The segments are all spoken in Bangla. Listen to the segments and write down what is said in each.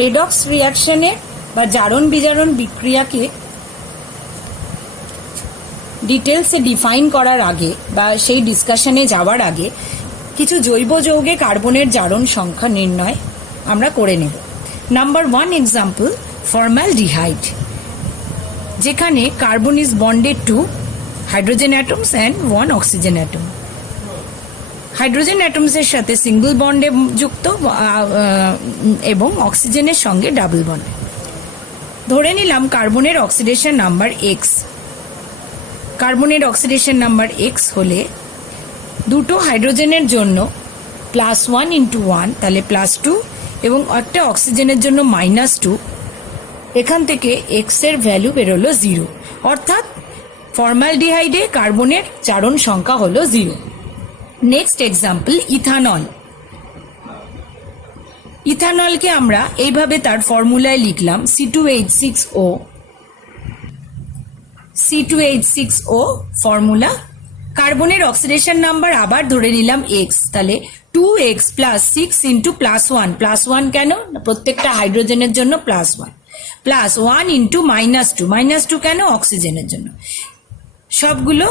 রেডক্স রিয়াকশনের বা জারণ বিজারণ বিক্রিয়াকে ডিটেলসে ডিফাইন করার আগে বা সেই ডিসকাশনে যাওয়ার আগে কিছু জৈব যৌগে কার্বনের জারণ সংখ্যা নির্ণয় আমরা করে নেব। নাম্বার 1 এক্সাম্পল, ফর্মালডিহাইড, যেখানে carbon is bonded to hydrogen atoms and 1 oxygen atom. Hydrogen অ্যাটমসের সাথে সিঙ্গল বন্ডে যুক্ত এবং অক্সিজেনের সঙ্গে ডাবল বন্ড। ধরে নিলাম কার্বনের অক্সিডেশন নাম্বার এক্স। কার্বনের অক্সিডেশন নাম্বার এক্স হলে দুটো হাইড্রোজেনের জন্য +1 × 1 তাহলে +2 এবং একটা অক্সিজেনের জন্য -2। এখান থেকে এক্স এর ভ্যালু বেরোলো 0, অর্থাৎ ফর্মালডিহাইডে কার্বনের জারণ সংখ্যা হলো 0। Next example, ethanol. ইথানলকে আমরা এইভাবে তার ফর্মুলায় লিখলাম C2H6O। C2H6O formula. কার্বনের অক্সিডেশন নাম্বার আবার ধরে নিলাম এক্স, তাহলে 2x + 6 × +1 +1 কেন, প্রত্যেকটা হাইড্রোজেনের জন্য +1 +1 × -2 কেন, অক্সিজেনের জন্য। সবগুলো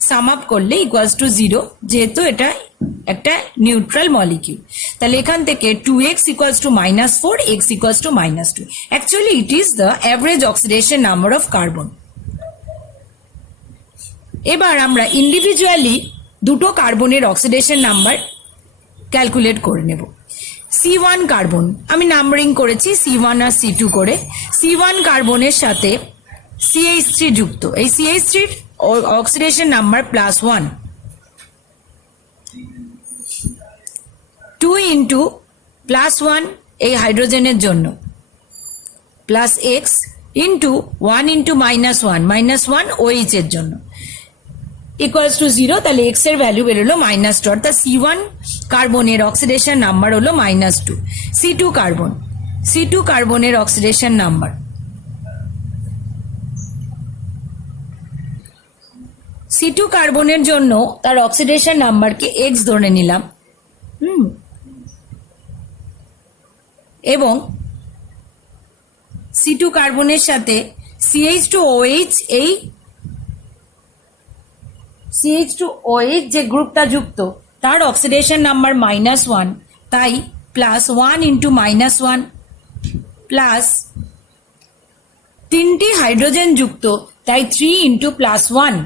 সাম আপ করলে ইকুয়ালস টু 0, যেহেতু এটা একটা নিউট্রাল মলিকিউল। তাহলে এখান থেকে 2x = -4, x = -2। Actually it is the average oxidation number of carbon. এবার আমরা ইন্ডিভিজুয়ালি দুটো কার্বনের অক্সিডেশন নাম্বার ক্যালকুলেট করে নেব। C1 কার্বন, আমি নাম্বারিং করেছি C1 আর C2 করে। C1 কার্বনের সাথে CH3 যুক্ত, এই CH3 অক্সিডেশন নাম্বার +1, 2 × +1 এই হাইড্রোজেনের জন্য +x × 1 × -1 OH এর জন্য ইকুয়ালস টু 0। তাহলে x এর ভ্যালু বেরোলো -2, অর্থাৎ C1 কার্বনের অক্সিডেশন নাম্বার হলো -2। C2 কার্বনের অক্সিডেশন নাম্বার C2 কার্বনের জন্য তার অক্সিডেশন নাম্বারকে x ধরে নিলাম, এবং C2 কার্বনের সাথে CH2OH, এই CH2OH যে গ্রুপটা যুক্ত তার অক্সিডেশন নাম্বার -1, তাই +1 × -1 প্লাস 3টি হাইড্রোজেন যুক্ত, তাই 3 × +1।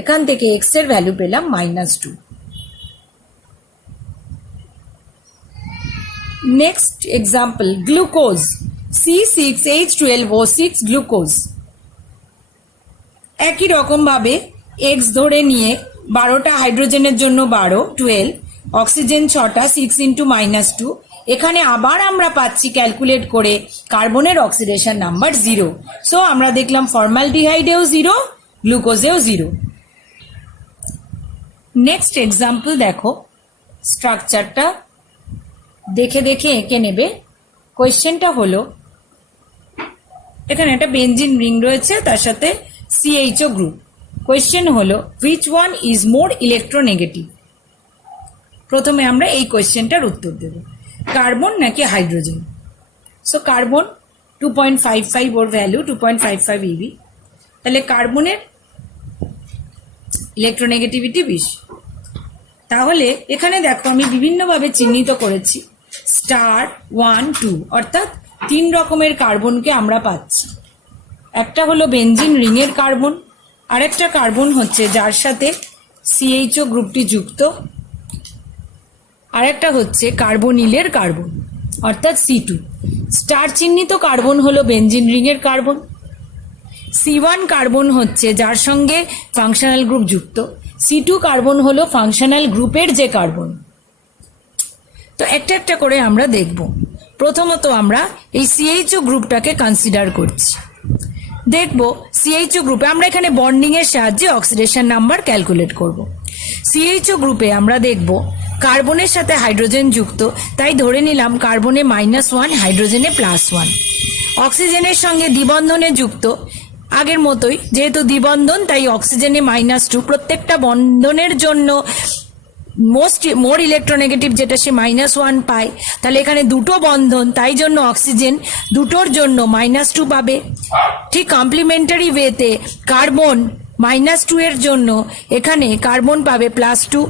এখান থেকে x এর ভ্যালু পেলাম -2। Next example, glucose, C6H12O6 glucose. একই রকম ভাবে x ধরে নিয়ে 12টা হাইড্রোজেনের জন্য 12 অক্সিজেন 6টা, 6 × -2। এখানে আবার আমরা পাচ্ছি ক্যালকুলেট করে কার্বনের অক্সিডেশন নাম্বার 0। সো আমরা দেখলাম ফর্মালডিহাইডেও 0, গ্লুকোজেও 0। নেক্সট এক্সাম্পল দেখো, স্ট্রাকচারটা দেখে দেখে এঁকে নেবে। কোয়েশ্চেনটা হলো, এখানে একটা বেনজিন রিং রয়েছে, তার সাথে CHO গ্রুপ। কোয়েশ্চেন হলো, which one is more electronegative? প্রথমে আমরা এই কোয়েশ্চেনটার উত্তর দেব, কার্বন নাকি হাইড্রোজেন। সো কার্বন 2.55, ওর ভ্যালু 2.55 eV। তাহলে কার্বনের ইলেকট্রোনেগেটিভিটি 20। তাহলে এখানে দেখো আমি বিভিন্নভাবে চিহ্নিত করেছি *1 2, অর্থাৎ 3 রকমের কার্বনকে আমরা পাচ্ছি। একটা হলো বেনজিন রিংয়ের কার্বন, আরেকটা কার্বন হচ্ছে যার সাথে CHO গ্রুপটি যুক্ত, আরেকটা হচ্ছে কার্বনিলের কার্বন অর্থাৎ C2। স্টার চিহ্নিত কার্বন হলো বেনজিন রিংয়ের কার্বন। C1 কার্বন হচ্ছে যার সঙ্গে ফাংশনাল গ্রুপ যুক্ত, C2 কার্বন হলো ফাংশনাল গ্রুপের যে কার্বন। তো একটা একটা করে আমরা দেখব। প্রথমত আমরা এই CHO গ্রুপটাকে কনসিডার করছি। দেখব CHO গ্রুপে আমরা এখানে বন্ডিং এর সাহায্যে অক্সিডেশন নাম্বার ক্যালকুলেট করব। CHO গ্রুপে আমরা দেখব কার্বনের সাথে হাইড্রোজেন যুক্ত, তাই ধরে নিলাম কার্বনে -1, হাইড্রোজেনে +1। অক্সিজেনের সঙ্গে দ্বিবন্ধনে যুক্ত, আগের মতোই যেহেতু দ্বিবন্ধন তাই অক্সিজেনে -2, প্রত্যেকটা বন্ধনের জন্য মোর ইলেকট্রোনেগেটিভ যেটা সে -1 পায়, তাহলে এখানে দুটো বন্ধন, তাই জন্য অক্সিজেন দুটোর জন্য -2 পাবে। ঠিক কমপ্লিমেন্টারি ওয়েতে কার্বন -2 এর জন্য এখানে কার্বন পাবে +2।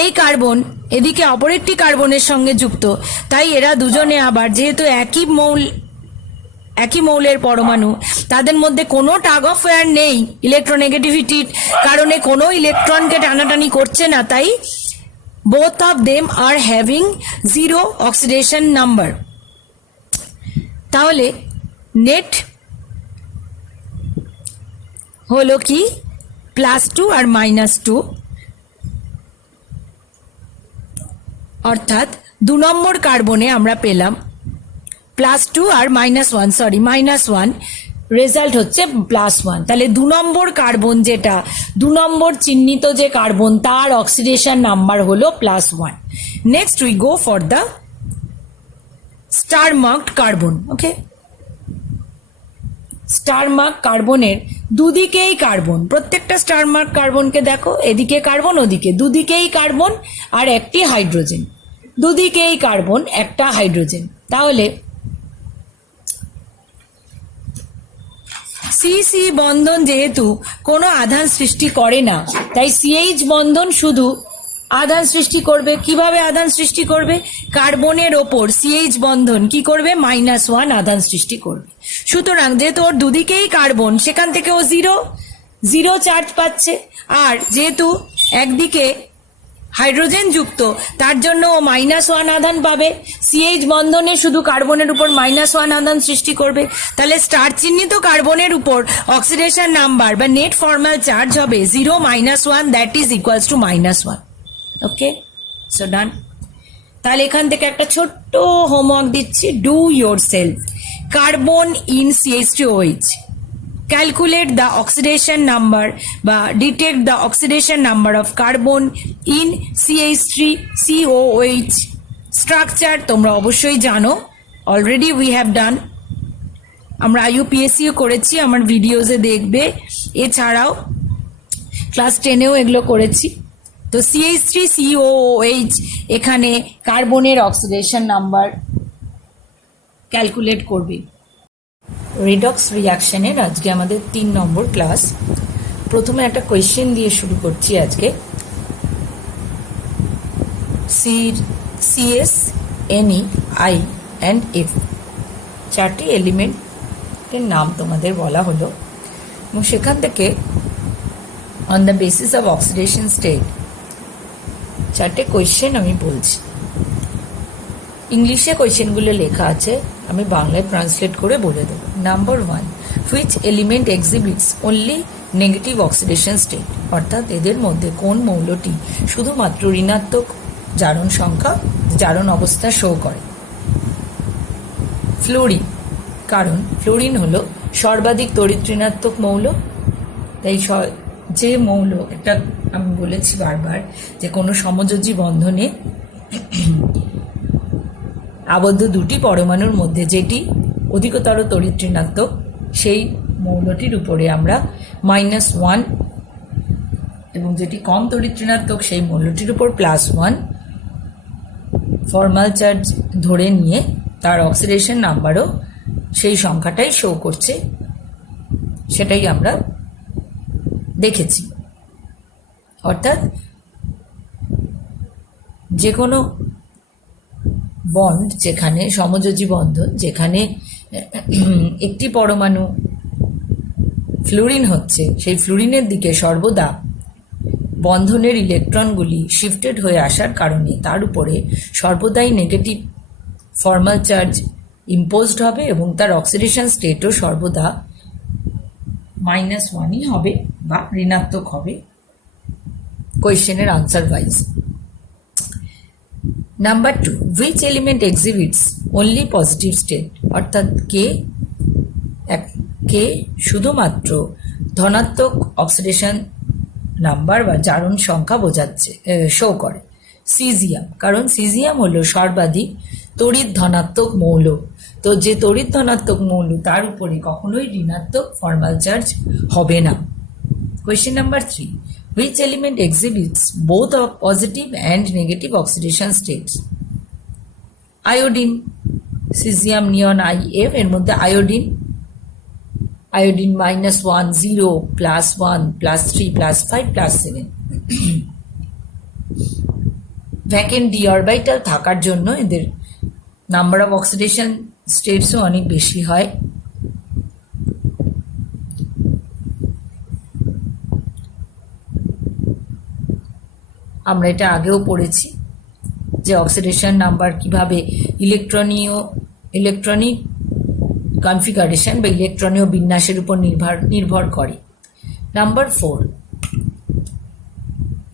এই কার্বন এদিকে অপর একটি কার্বনের সঙ্গে যুক্ত, তাই এরা দুজনে আবার যেহেতু একই মৌলের পরমাণু, তাদের মধ্যে কোনো টাগ অফ ওয়ার নেই ইলেকট্রোনেগেটিভিটির কারণে, কোনো ইলেকট্রনকে টানাটানি করছে না, তাই both of them are having 0 oxidation number। তাহলে নেট হলো কি +2 আর -2, অর্থাৎ 2 নম্বর কার্বনে আমরা পেলাম +2 আর -1 রেজাল্ট হচ্ছে +1। তাহলে 2 নম্বর কার্বন, যেটা 2 নম্বর চিহ্নিত যে কার্বন, তার অক্সিডেশন নাম্বার হলো +1। Next we go for the star marked carbon. Okay, star mark কার্বনের দুদিকেই কার্বন, প্রত্যেকটা স্টার মার্ক কার্বনকে দেখো, এদিকে কার্বন, ওদিকে দুদিকেই কার্বন আর একটি হাইড্রোজেন, দুদিকেই কার্বন একটা হাইড্রোজেন। তাহলে CC বন্ধন যেহেতু কোনো আধান সৃষ্টি করে না, তাই CH বন্ধন শুধু আধান সৃষ্টি করবে। কিভাবে আধান সৃষ্টি করবে? কার্বনের ওপর CH বন্ধন কি করবে? -1 আধান সৃষ্টি করবে। সুতরাং যেহেতু ওর দুদিকেই কার্বন, সেখান থেকে ও জিরো চার্জ পাচ্ছে, আর যেহেতু একদিকে হাইড্রোজেন যুক্ত, তার জন্য ও -1 আধান পাবে। CH বন্ধনে শুধু কার্বনের উপর -1 আধান সৃষ্টি করবে। তাহলে স্টার চিহ্নিত কার্বনের উপর অক্সিডেশন নাম্বার বা নেট ফর্মাল চার্জ হবে 0 - 1, that is equals to -1। Okay, so done. তাহলে এখান থেকে একটা ছোট্ট হোমওয়ার্ক দিচ্ছি, do yourself. Carbon in CH2OH, calculate the oxidation number বা detect the oxidation number of carbon in CH3COOH structure। তোমরা অবশ্যই জানো, অলরেডি উই হ্যাভ ডান, আমরা IUPACও করেছি, আমার ভিডিওসে দেখবে। এছাড়াও ক্লাস 10এও এগুলো করেছি। তো CH3COOH এখানে কার্বনের অক্সিডেশন নাম্বার ক্যালকুলেট করবে। রিডক্স রিয়াকশনের আজকে আমাদের 3 নম্বর ক্লাস। প্রথমে একটা কোয়েশ্চেন দিয়ে শুরু করছি আজকে। CS, Ne, I and F চারটি এলিমেন্টের নাম তোমাদের বলা হলো, এবং সেখান থেকে on the basis of oxidation state চারটে কোয়েশ্চেন আমি বলছি। ইংলিশে কোয়েশ্চেনগুলো লেখা আছে, আমি বাংলায় ট্রান্সলেট করে বলে দেবো। Number 1, which element exhibits only negative oxidation state, অর্থাৎ এদের মধ্যে কোন মৌলটি শুধুমাত্র ঋণাত্মক জারণ অবস্থা শো করে? ফ্লোরিন, কারণ ফ্লোরিন হলো সর্বাধিক তড়িৎ ঋণাত্মক মৌল। তাই যে মৌল, এটা আমি বলেছি বারবার, যে কোনো সমযোজী বন্ধনে আবদ্ধ দুটি পরমাণুর মধ্যে যেটি অধিকতর তড়িৎ ঋণাত্মক, সেই মৌলটির উপরে আমরা -1, এবং যেটি কম তড়িৎ ঋণাত্মক সেই মৌলটির উপর +1 ফর্মাল চার্জ ধরে নিয়ে তার অক্সিডেশন নাম্বারও সেই সংখ্যাটাই শো করছে, সেটাই আমরা দেখেছি। অর্থাৎ যে কোনো বন্ড, যেখানে সমযোজী বন্ধন, যেখানে একটি পরমাণু ফ্লুরিন হচ্ছে, সেই ফ্লুরিনের দিকে সর্বদা বন্ধনের ইলেকট্রনগুলি শিফটেড হয়ে আসার কারণে তার উপরে সর্বদাই নেগেটিভ ফর্মাল চার্জ ইম্পোজড হবে, এবং তার অক্সিডেশন স্টেটও সর্বদা -1ই হবে বা ঋণাত্মক হবে কোয়েশ্চেনের answer wise. Number 2, which element exhibits only positive state, অর্থাৎ কে শুধুমাত্র ধনাত্মক অক্সিডেশন নাম্বার বা জারণ সংখ্যা বোঝাচ্ছে, শো করে? সিজিয়াম, কারণ সিজিয়াম হলো সর্বাধিক তড়িৎ ধনাত্মক মৌল। তো যে তড়িৎ ধনাত্মক মৌল, তার উপরে কখনোই ঋণাত্মক ফর্মাল চার্জ হবে না। Question number 3, Which element exhibits both a positive and negative oxidation states? Iodine, cesium, neon, IF এর মধ্যে iodine -1, 0, +1, +3, +5, +7. ভ্যাকেন্ট d অরবিটাল থাকার জন্য এদের নাম্বার অফ অক্সিডেশন স্টেটসও অনেক বেশি হয়। আমরা এটা আগেও পড়েছি যে অক্সিডেশন নাম্বার কিভাবে ইলেকট্রনিক কনফিগারেশন বা ইলেকট্রনীয় বিন্যাসের উপর নির্ভর করে। Number 4,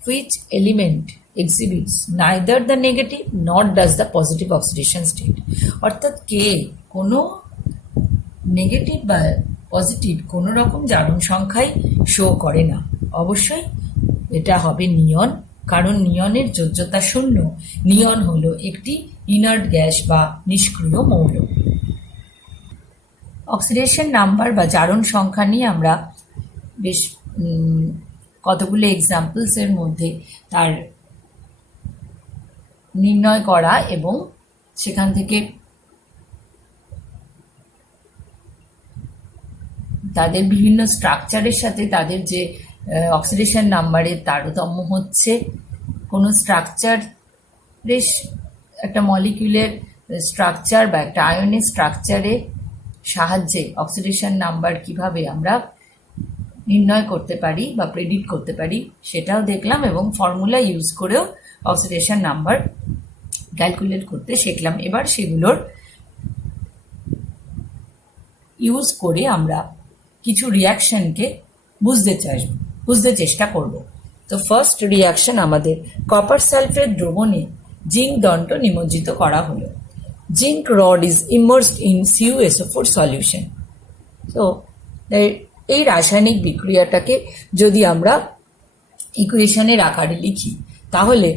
which element exhibits neither the negative nor does the positive oxidation state? অর্থাৎ কে কোনো নেগেটিভ বা পজিটিভ কোনো রকম জারণ সংখ্যাই শো করে না। অবশ্যই এটা হবে নিয়ন, কারণ নিয়নের যোজ্যতা 0। নিয়ন হলো একটি ইনার্ট গ্যাস বা নিষ্ক্রিয় মৌল। অক্সিডেশন নাম্বার বা জারণ সংখ্যা নিয়ে আমরা বেশ কতগুলো এক্সাম্পলস এর মধ্যে তার নির্ণয় করা এবং সেখান থেকে তাদের বিভিন্ন স্ট্রাকচারের সাথে তাদের যে অক্সিডেশন নাম্বারের তারতম্য হচ্ছে, কোনো স্ট্রাকচারের একটা মলিকিউলের স্ট্রাকচার বা একটা আয়নের স্ট্রাকচারের সাহায্যে অক্সিডেশন নাম্বার কিভাবে আমরা নির্ণয় করতে পারি বা প্রেডিক্ট করতে পারি সেটাও দেখলাম, এবং ফর্মুলা ইউজ করেও অক্সিডেশন নাম্বার ক্যালকুলেট করতে শিখলাম। এবার সেগুলোর ইউজ করে আমরা কিছু রিয়াকশনকে বুঝতে চেষ্টা করব। তো ফার্স্ট রিয়াকশন আমাদের কপার সালফেট দ্রবণে জিঙ্ক দণ্ড নিমজ্জিত করা হলো। Zinc rod is immersed in CuSO4 solution. তো এই রাসায়নিক বিক্রিয়াটাকে যদি আমরা ইকুয়েশনের আকারে লিখি তাহলে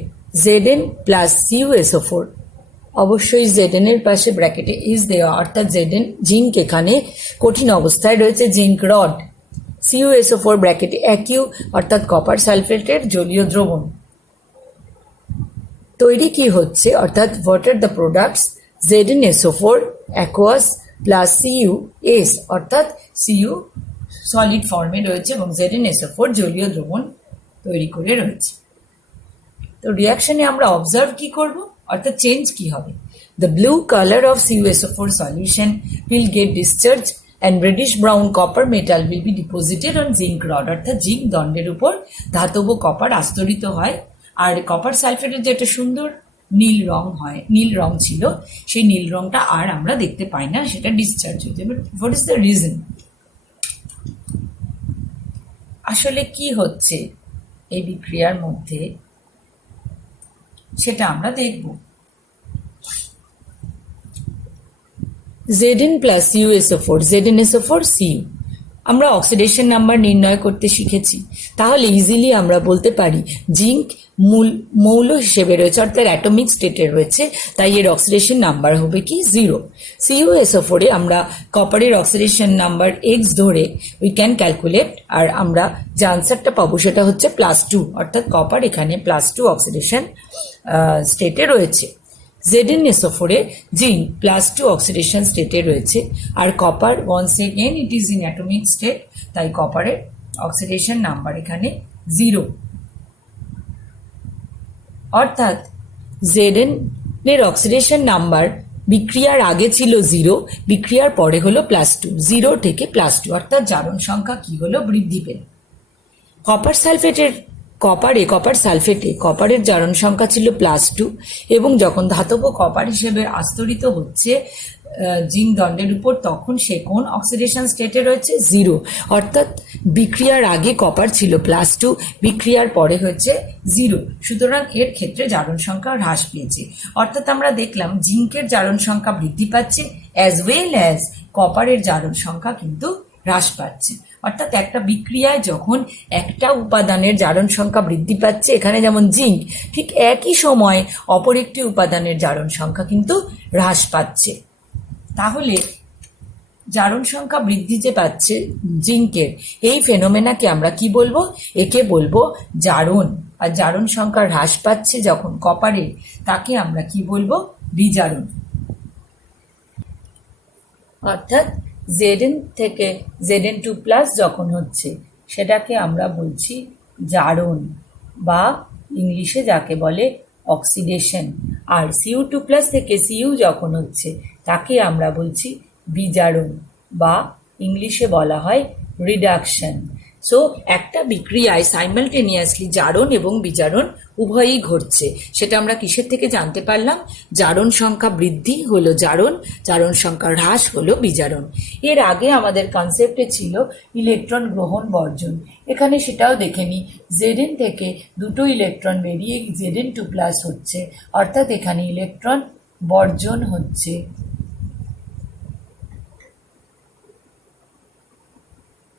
Zn প্লাস CuSO4, অবশ্যই Zn এর পাশে ব্র্যাকেটে ইজ দেওয়া, অর্থাৎ Zn জিঙ্ক এখানে কঠিন অবস্থায় রয়েছে, জিঙ্ক রড, CuSO4 ব্র্যাকেটে অ্যাকিউ অর্থাৎ কপার সালফেটের জলীয় দ্রবণ তৈরি কি হচ্ছে, অর্থাৎ what are the products ZnSO4 aqueous plus CuS অর্থাৎ Cu সলিড ফর্মে রয়েছে এবং ZnSO4 জলীয় দ্রবণ তৈরি করে রয়েছে। তো রিয়াকশনে আমরা অবজার্ভ কি করব, অর্থাৎ চেঞ্জ কি হবে। The blue colour of CuSO4 solution will get discharge and reddish brown copper metal will be deposited on zinc rod, অর্থাৎ জিঙ্ক দণ্ডের উপর ধাতব কপার আস্তরিত হয়। আর কপার সালফেটের যে একটা সুন্দর নীল রং ছিল, সেই নীল রংটা আর আমরা দেখতে পাই না, সেটা ডিসচার্জ হয়ে যাবে। What is the reason? আসলে কি হচ্ছে এই বিক্রিয়ার মধ্যে সেটা আমরা দেখব। Zn plus CuSO4, ZnSO4 Cu, আমরা অক্সিডেশন নাম্বার নির্ণয় করতে শিখেছি। তাহলে ইজিলি আমরা বলতে পারি জিঙ্ক মৌল হিসেবে রয়েছে, অর্থাৎ অ্যাটমিক স্টেটে রয়েছে, তাই এর অক্সিডেশন নাম্বার হবে কি 0। CuSO4 এ আমরা কপারের অক্সিডেশন নাম্বার x ধরে উই ক্যান ক্যালকুলেট, আর আমরা যে আনসারটা পাবো সেটা হচ্ছে +2, অর্থাৎ কপার এখানে +2 অক্সিডেশন স্টেটে রয়েছে। ZnSO4 এ জিঙ্ক +2 অক্সিডেশন স্টেটে রয়েছে, আর copper once again it is in atomic state, তাই কপারের অক্সিডেশন নাম্বার এখানে 0, অর্থাৎ Zn এর অক্সিডেশন নাম্বার বিক্রিয়ার আগে ছিল 0, বিক্রিয়ার পরে হলো +2, 0 থেকে +2, অর্থাৎ জারণ সংখ্যা কি হলো, বৃদ্ধি পেল। কপার সালফেটে কপারের জারণ সংখ্যা ছিল +2, এবং যখন ধাতব কপার হিসেবে আস্তরিত হচ্ছে জিঙ্ক দণ্ডের উপর, তখন সে কোন অক্সিডেশন স্টেটে রয়েছে 0, অর্থাৎ বিক্রিয়ার আগে কপার ছিল +2, বিক্রিয়ার পরে হয়েছে 0, সুতরাং এর ক্ষেত্রে জারণ সংখ্যা হ্রাস পেয়েছে। অর্থাৎ আমরা দেখলাম জিঙ্কের জারণ সংখ্যা বৃদ্ধি পাচ্ছে অ্যাজ ওয়েল অ্যাজ কপারের জারণ সংখ্যা কিন্তু হ্রাস পাচ্ছে। অর্থাৎ একটা বিক্রিয়ায় যখন একটা উপাদানের জারণ সংখ্যা বৃদ্ধি পাচ্ছে, এখানে যেমন জিঙ্ক, ঠিক একই সময় অপর একটি উপাদানের জারণ সংখ্যা কিন্তু হ্রাস পাচ্ছে। তাহলে জারণ সংখ্যা বৃদ্ধি যে পাচ্ছে জিঙ্কের, এই ফেনোমেনাকে আমরা কি বলবো? একে বলবো জারণ। আর জারণ সংখ্যা হ্রাস পাচ্ছে যখন কপারের, তাকে আমরা কি বলবো? বিজারণ। অর্থাৎ Zn থেকে Zn2+ যখন হচ্ছে সেটাকে আমরা বলছি জারণ, বা ইংলিশে যাকে বলে অক্সিডেশন। আর Cu2+ থেকে Cu যখন হচ্ছে তাকে আমরা বলছি বিজারণ, বা ইংলিশে বলা হয় রিডাকশন। সো একটা বিক্রিয়ায় সাইমালটেনিয়াসলি জারণ এবং বিজারণ উভয়ই ঘটছে। সেটা আমরা কিসের থেকে জানতে পারলাম? জারণ সংখ্যা বৃদ্ধি হলো জারণ, জারণ সংখ্যা হ্রাস হলো বিজারণ। এর আগে আমাদের কনসেপ্টে ছিল ইলেকট্রন গ্রহণ বর্জন। এখানে সেটাও দেখে নিই। Zn থেকে দুটো ইলেকট্রন বেরিয়ে Zn2+ হচ্ছে, অর্থাৎ এখানে ইলেকট্রন বর্জন হচ্ছে।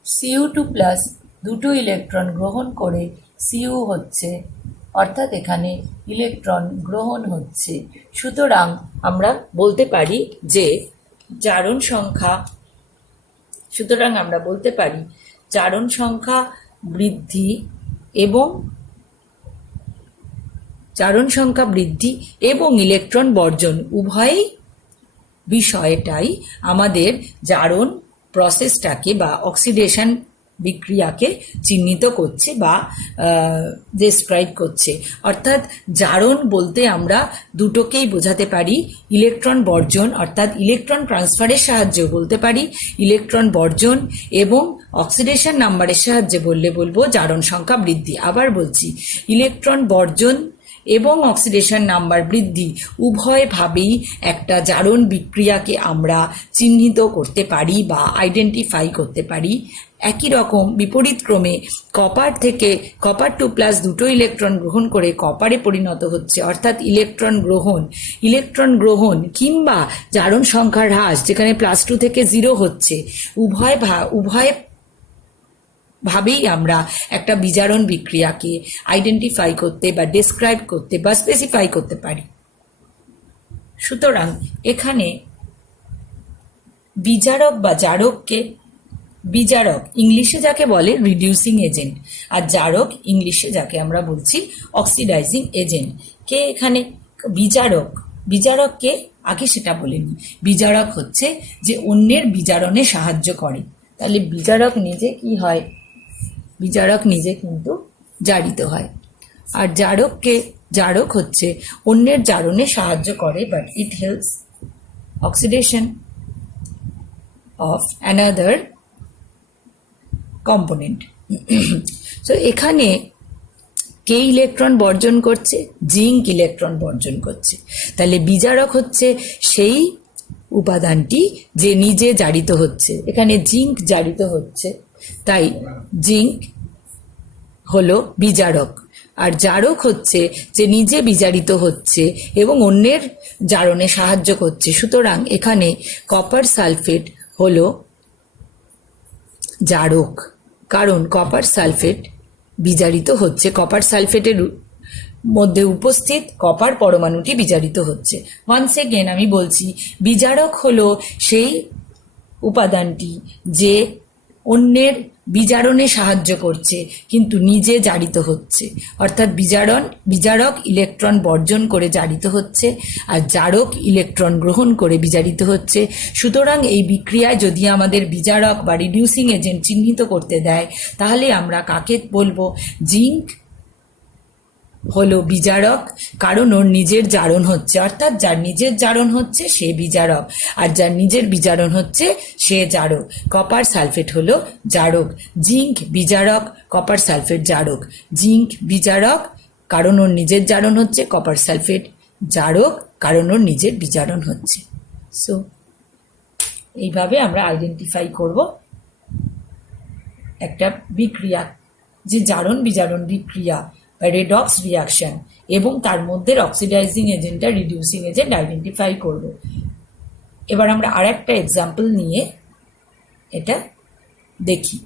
Cu2+ দুটো ইলেকট্রন গ্রহণ করে Cu হচ্ছে, অর্থাৎ এখানে ইলেকট্রন গ্রহণ হচ্ছে। সুতরাং আমরা বলতে পারি যে জারণ সংখ্যা বৃদ্ধি এবং ইলেকট্রন বর্জন উভয় বিষয়টাই আমাদের জারণ প্রসেসটাকে বা অক্সিডেশন বিক্রিয়াকে চিহ্নিত করছে বা ডেসক্রাইব করছে। অর্থাৎ জারণ বলতে আমরা দুটোকেই বোঝাতে পারি। ইলেকট্রন বর্জন অর্থাৎ ইলেকট্রন ট্রান্সফারের সাহায্যে বলতে পারি ইলেকট্রন বর্জন, এবং অক্সিডেশন নাম্বারের সাহায্যে বলবো জারণ সংখ্যা বৃদ্ধি। আবার বলছি, ইলেকট্রন বর্জন এবং অক্সিডেশন নাম্বার বৃদ্ধি উভয়ভাবেই একটা জারণ বিক্রিয়াকে আমরা চিহ্নিত করতে পারি বা আইডেন্টিফাই করতে পারি। একই রকম বিপরীত ক্রমে Copper2+ দুটো ইলেকট্রন গ্রহণ করে কপারে পরিণত হচ্ছে, অর্থাৎ ইলেকট্রন গ্রহণ কিংবা জারণ সংখ্যার হ্রাস, যেখানে +2 থেকে 0 হচ্ছে, উভয় ভাবেই আমরা একটা বিজারণ বিক্রিয়াকে আইডেন্টিফাই করতে বা ডেসক্রাইব করতে বা স্পেসিফাই করতে পারি। সুতরাং এখানে বিজারক বা বিজারক ইংলিশে যাকে বলে রিডিউসিং এজেন্ট, আর জারক ইংলিশে যাকে আমরা বলছি অক্সিডাইজিং এজেন্ট। কে এখানে বিজারক কে? আগে সেটা বলিনি। বিজারক হচ্ছে যে অন্যের বিজারণে সাহায্য করে। তাহলে বিজারক নিজে কি হয়? বিজারক নিজে কিন্তু জারিত হয়। আর জারক হচ্ছে অন্যের জারণে সাহায্য করে, but it helps oxidation of another component. So এখানে কে ইলেকট্রন বর্জন করছে? জিঙ্ক ইলেকট্রন বর্জন করছে। তাহলে বিজারক হচ্ছে সেই উপাদানটি যে নিজে জারিত হচ্ছে। এখানে জিঙ্ক জারিত হচ্ছে, তাই জিঙ্ক হলো বিজারক। আর জারক হচ্ছে যে নিজে বিজারিত হচ্ছে এবং অন্যের জারণে সাহায্য করছে। সুতরাং এখানে কপার সালফেট হলো জারক, কারণ কপার সালফেট বিজারিত হচ্ছে। কপার সালফেটের মধ্যে উপস্থিত কপার পরমাণুটি বিজারিত হচ্ছে। ওয়ান্স এগেন আমি বলছি, বিজারক হলো সেই উপাদানটি যে অন্যের বিজারণে সাহায্য করছে কিন্তু নিজে জারিত হচ্ছে। অর্থাৎ বিজারক ইলেকট্রন বর্জন করে জারিত হচ্ছে, আর জারক ইলেকট্রন গ্রহণ করে বিজারিত হচ্ছে। সুতরাং এই বিক্রিয়ায় যদি আমাদের বিজারক বা রিডিউসিং এজেন্ট চিহ্নিত করতে দেয়, তাহলে আমরা কাকে বলবো? জিঙ্ক হলো বিজারক, কারণ ওর নিজের জারণ হচ্ছে। অর্থাৎ যার নিজের জারণ হচ্ছে সে বিজারক, আর যার নিজের বিজারণ হচ্ছে সে জারক। কপার সালফেট হলো জারক। জিঙ্ক বিজারক, কপার সালফেট জারক। জিঙ্ক বিজারক কারণ ওর নিজের জারণ হচ্ছে, কপার সালফেট জারক কারণ ওর নিজের বিজারণ হচ্ছে। সো এইভাবে আমরা আইডেন্টিফাই করব একটা বিক্রিয়া, যে জারণ বিজারণ বিক্রিয়া বা রেডক্স রিয়াকশন, এবং তার মধ্যে অক্সিডাইজিং এজেন্ট আর রিডিউসিং এজেন্ট আইডেন্টিফাই করব। এবার আমরা আর একটা এক্সাম্পল নিয়ে এটা দেখি।